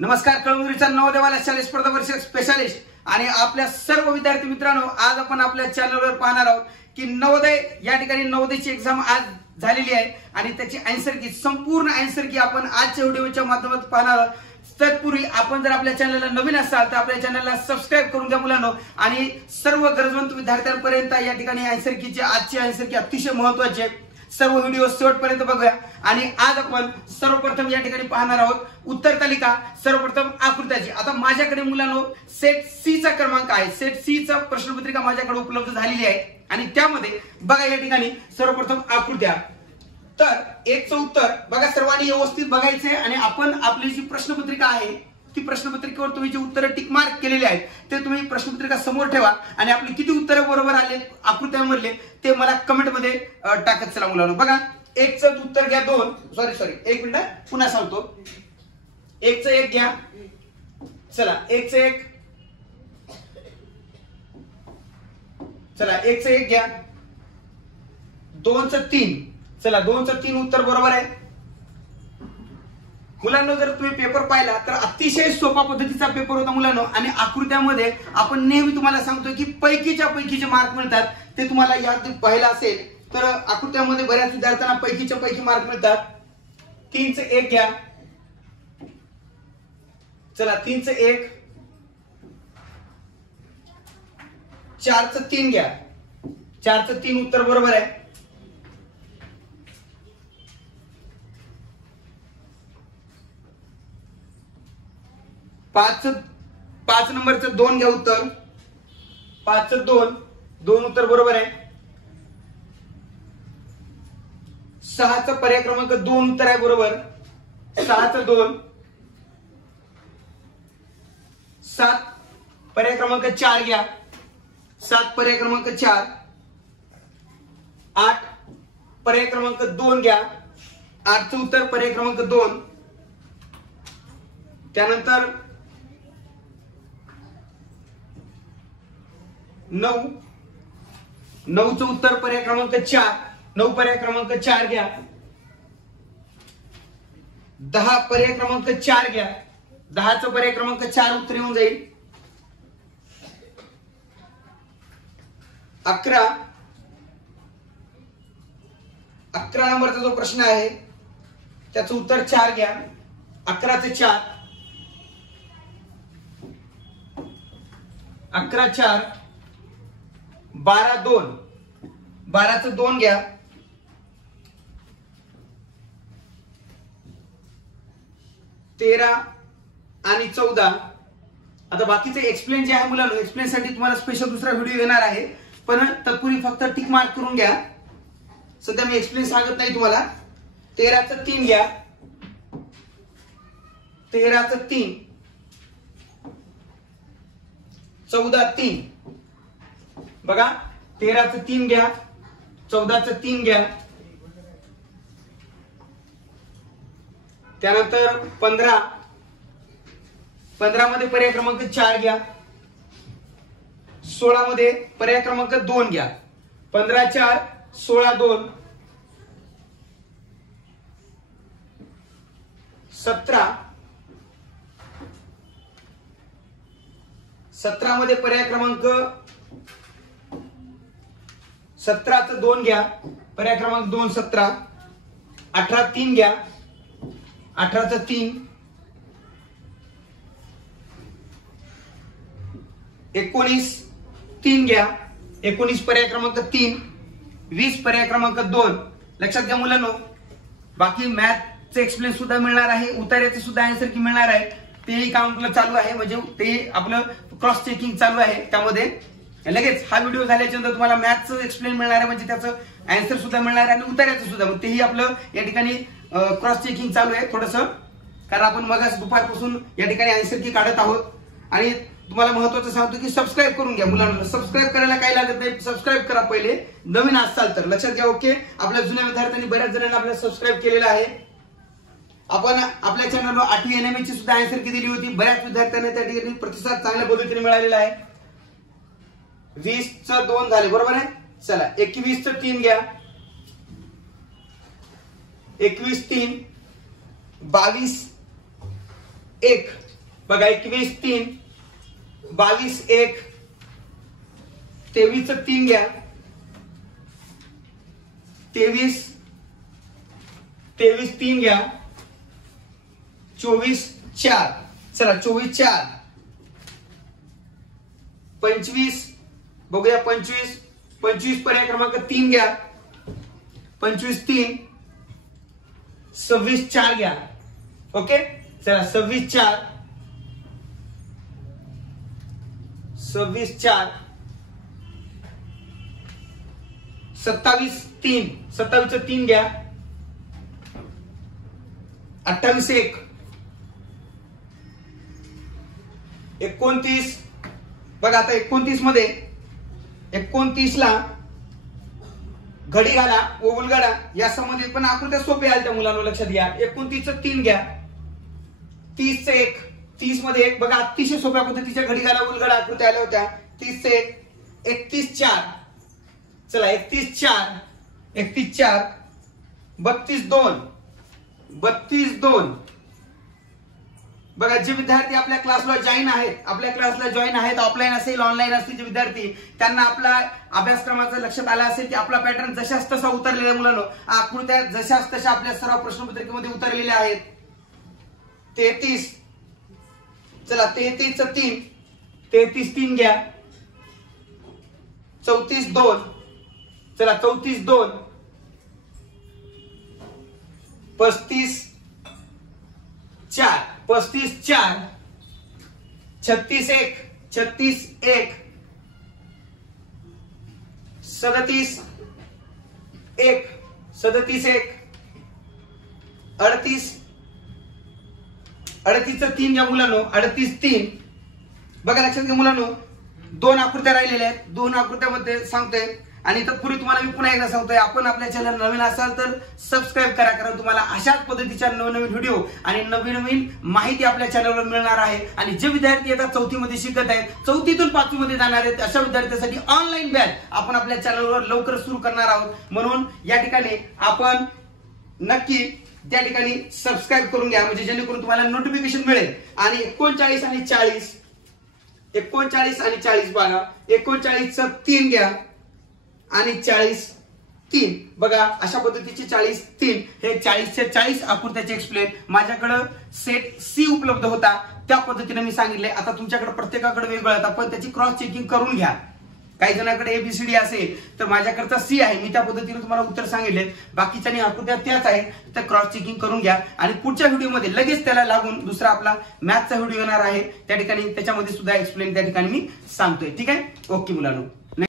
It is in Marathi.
नमस्कार कळमुरीचा नवोदयवाला शालेय स्पर्धा परीक्षा स्पेशालिस्ट आणि आपल्या सर्व विद्यार्थी मित्रांनो, आज आपण आपल्या चॅनलवर पाहणार आहोत की नवोदय या ठिकाणी नवोदयची एक्झाम आज झालेली आहे आणि त्याची आन्सर की संपूर्ण आन्सर की आपण आजच्या व्हिडिओच्या माध्यमातून पाहणार आहोत। तत्पूर्वी आपण जर आपल्या चॅनलला नवीन असाल तर आपल्या चॅनलला सबस्क्राइब करून घ्या मुलांनो आणि सर्व गरजवंत विद्यार्थ्यांपर्यंत या ठिकाणी आन्सर कीची आजची आन्सर की अतिशय महत्त्वाची आहे। सर्व व्हिडिओ शेवटपर्यंत बघूया आणि आज आपण सर्वप्रथम या ठिकाणी पाहणार आहोत उत्तर तालिका, सर्वप्रथम आकृत्याची। आता माझ्याकडे मुलांनो सेट सी चा क्रमांक आहे, सेट सी चा प्रश्नपत्रिका माझ्याकडे उपलब्ध झालेली आहे आणि त्यामध्ये बघा या ठिकाणी सर्वप्रथम आकृत्या। तर एकचं उत्तर बघा, सर्वांनी व्यवस्थित बघायचंय आणि आपण आपली जी प्रश्नपत्रिका आहे ती प्रश्नपत्रिकेवर तुम्ही जे उत्तर टिक मार्क केलेले आहेत ते तुम्ही प्रश्नपत्रिका समोर ठेवा आणि आपली किती उत्तर बरोबर आले आकृत्यांमधले ते मला कमेंट मध्ये टाकत चला मुलांनो। बघा एकचं उत्तर घ्या दोन, सॉरी एक मिनिट पुन्हा सांगतो, एकचं एक घ्या, चला एकचं एक, चला एकचं एक घ्या, दोनचं तीन, चला दोनचं तीन उत्तर बरोबर आहे मुलांनो। जर तुम्ही पेपर पाहिला तर अतिशय सोपा पद्धतीचा पेपर होता मुलांनो आणि आकृत्यामध्ये आपण नेहमी तुम्हाला सांगतो की पैकीच्या पैकी जे मार्क मिळतात ते तुम्हाला यात पाहिलं असेल तर आकृत्यामध्ये बऱ्याच विद्यार्थ्यांना पैकीच्या पैकी मार्क मिळतात। तीनचं एक घ्या, चला तीनचं एक, चारचं तीन घ्या, चारचं तीन उत्तर बरोबर आहे। पाच नंबरचं दोन घ्या उत्तर, पाचचं दोन, दोन उत्तर बरोबर आहे। सहाचं पर्याय क्रमांक दोन उत्तर आहे बरोबर, सहाचं दोन। सात पर्याय क्रमांक चार घ्या, सात पर्याय क्रमांक चार। आठ पर्याय क्रमांक दोन घ्या, आठचं उत्तर पर्याय क्रमांक दोन। त्यानंतर नऊ, नऊचं उत्तर पर्याय क्रमांक चार, नऊ पर्याय क्रमांक चार घ्या। दहा पर्याय क्रमांक चार घ्या, दहाचं पर्याय क्रमांक चार उत्तर येऊन जाईल। अकरा, अकरा नंबरचा जो प्रश्न आहे त्याचं उत्तर चार घ्या, अकराचं चार, अकरा चार। बारा दोन, बाराचं दोन घ्या, तेरा आणि चौदा। आता बाकीचे एक्सप्लेन जे आहे मुलांनो, एक्सप्लेन साठी तुम्हाला स्पेशल दुसरा व्हिडिओ येणार आहे, पण तत्पूर्वी फक्त टिक मार्क करून घ्या, सध्या मी एक्सप्लेन सांगत नाही तुम्हाला। तेराचं तीन घ्या, तेराचं तीन, चौदा तीन, बघा तेराचं तीन घ्या, चौदाचं तीन घ्या। त्यानंतर पंधरा, पंधरा मध्ये पर्याय क्रमांक चार घ्या, 16 मध्ये पर्याय क्रमांक दोन घ्या, 15 4 16 2। 17, 17 मध्ये पर्याय क्रमांक 17चं दोन घ्या, पर्याय क्रमांक दोन 17। 18 तीन घ्या, 18चं तीन। 19 तीन घ्या, 19 पर्याय क्रमांक तीन। 20 पर्याय क्रमांक दोन। लक्षात घ्या मुलांनो, बाकी मॅथचं एक्सप्लेन सुद्धा मिळणार आहे, उतार्याचं सुद्धा आन्सर की मिळणार आहे, तेही काम आपलं चालू आहे, म्हणजे ते आपलं क्रॉस चेकिंग चालू आहे। त्यामध्ये लगेच हा व्हिडिओ झाल्याच्या नंतर तुम्हाला मॅथचं एक्सप्लेन मिळणार आहे, म्हणजे त्याचं आन्सर सुद्धा मिळणार आहे आणि उतार्याचं सुद्धा, तेही आपलं या ठिकाणी क्रॉस चेकिंग चालू आहे थोडंसं, कारण आपण मग दुपारपासून या ठिकाणी आन्सर की काढत आहोत। आणि तुम्हाला महत्त्वाचं सांगतो की सबस्क्राइब करून घ्या मुलांना, सबस्क्राइब करायला काही लागत नाही, सबस्क्राइब करा पहिले नवीन असाल तर, लक्षात घ्या। ओके, आपल्या जुन्या विद्यार्थ्यांनी बऱ्याच जणांना आपल्याला सबस्क्राइब केलेलं आहे। आपण आपल्या चॅनलवर 8वी एनएमए ची सुद्धा आन्सर की दिली होती, बऱ्याच विद्यार्थ्यांना त्या ठिकाणी प्रतिसाद चांगल्या पद्धतीने मिळालेला आहे। 20चं दोन झाले बरोबर आहे। चला 21चं तीन घ्या, 21 3 22 1 बघा 21 3 22 1 23 3 घ्या 23 3 घ्या 24 4 चला 24 4 25 बघूया 25 पर्याय क्रमांक 3 घ्या 25 3 26 4 घ्या ओके चला 26 4 27 3 घ्या 28 1 29 बघा आता 29 मध्ये 29 ला घडी घाला व उलगडा या संबंधित पण आकृत्या सोपे आल्या त्या मुलांना लक्षात घ्या 29 3 घ्या 30 1 30 मध्ये 1 बघा अतिशय सोप्या पद्धतीच्या घडी घाला उलगडा आकृत्या आल्या होत्या 30 1 31 4 चला 31 4 32 2 बघा जे विद्यार्थी आपल्या क्लासला जॉईन आहेत ऑफलाईन असेल ऑनलाईन असतील जे विद्यार्थी त्यांना आपला अभ्यासक्रमाचं लक्षात आलं असेल की आपला पॅटर्न जशाच तसा उतरलेला आहे मुलांनो आकृत्या जशाच तशा आपल्या सराव प्रश्नपत्रिकेमध्ये उतरलेल्या आहेत 33 चला 33 3 घ्या 34 2 चला 34 2 35 4 36 1 37 1 37 1 38 3 घ्या मुलांनो 38 3 बघा लक्षात घ्या मुलांनो 2 आकृत्या राहिलेल्या आहेत 2 आकृत्यामध्ये सांगतोय आणि तत्पूर्वी तुम्हाला मी पुन्हा एकदा सांगतोय आपण आपल्या चॅनल नवीन असाल तर सबस्क्राईब करा कारण तुम्हाला अशाच पद्धतीच्या नवनवीन व्हिडिओ आणि नवीन माहिती आपल्या चॅनलवर मिळणार आहे आणि जे विद्यार्थी आता 4थी मध्ये शिकत आहेत 4थीतून 5वी मध्ये जाणार आहेत अशा विद्यार्थ्यांसाठी ऑनलाईन बॅच आपण आपल्या चॅनलवर लवकर सुरू करणार आहोत म्हणून या ठिकाणी आपण नक्की त्या ठिकाणी सबस्क्राईब करून घ्या म्हणजे जेणेकरून तुम्हाला नोटिफिकेशन मिळेल आणि 39 आणि 40 बघा 39 3 घ्या आणि 40 3 बघा अशा पद्धतीचे 40 3 हे 40 आकृत्याचे एक्सप्लेन माझ्याकडे सेट सी उपलब्ध होता त्या पद्धतीने मी सांगितले आता तुमच्याकडे प्रत्येकाकडे वेगळं होता पण त्याची क्रॉस चेकिंग करून घ्या काही जणांकडे एबीसीडी असेल तर माझ्याकडचा सी आहे मी त्या पद्धतीने तुम्हाला उत्तर सांगितले बाकीच्या आकृत्या त्याच आहेत तर क्रॉस चेकिंग करून घ्या आणि पुढच्या व्हिडिओमध्ये लगेच त्याला लागून दुसरा आपला मॅथचा व्हिडिओ येणार आहे त्या ठिकाणी त्याच्यामध्ये सुद्धा एक्सप्लेन त्या ठिकाणी मी सांगतोय ठीक आहे ओके मुलांनो